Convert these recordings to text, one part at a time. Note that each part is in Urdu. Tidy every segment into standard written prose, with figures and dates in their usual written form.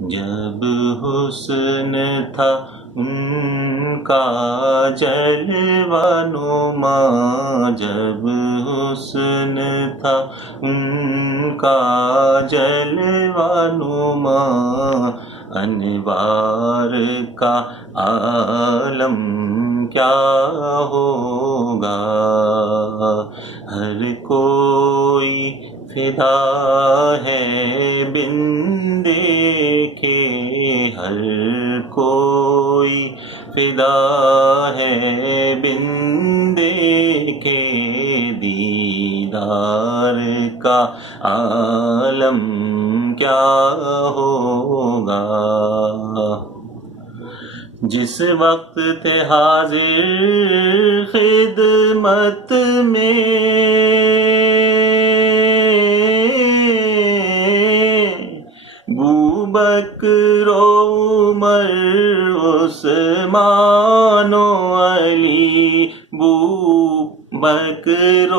جب حسن تھا ان کا جلوہ نما، جب حسن تھا ان کا جلوہ نما، انوار کا عالم کیا ہوگا، ہر کوئی فدا ہے بن دیکھے، ہر کوئی فدا ہے بن دیکھے، دیدار کا عالم کیا ہوگا، جس وقت تھے حاضر خدمت میں بوبکر و عمر عثمان و علی، بوبکر و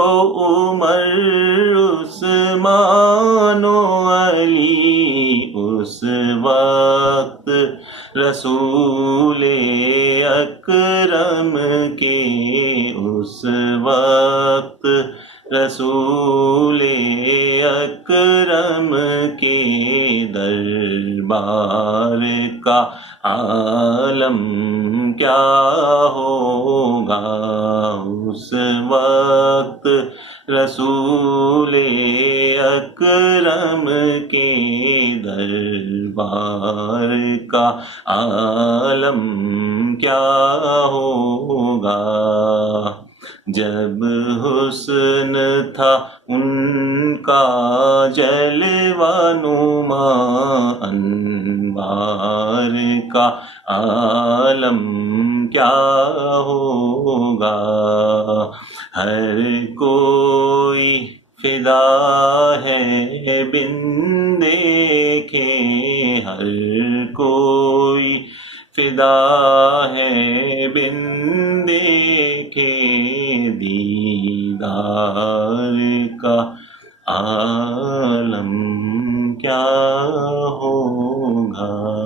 عمر عثمان و علی، اس وقت رسول اکرم کے، اس وقت رسول اکرم کے دربار کا عالم کیا ہوگا، اس وقت رسول اکرم کے دربار کا عالم کیا ہوگا، جب حسن تھا ان کا جلوہ نما، انوار کا عالم کیا ہوگا، ہر کوئی فدا ہے بن دیکھے، ہر کوئی فدا ہے بن دیکھے، دیدار کا عالم کیا ہوگا۔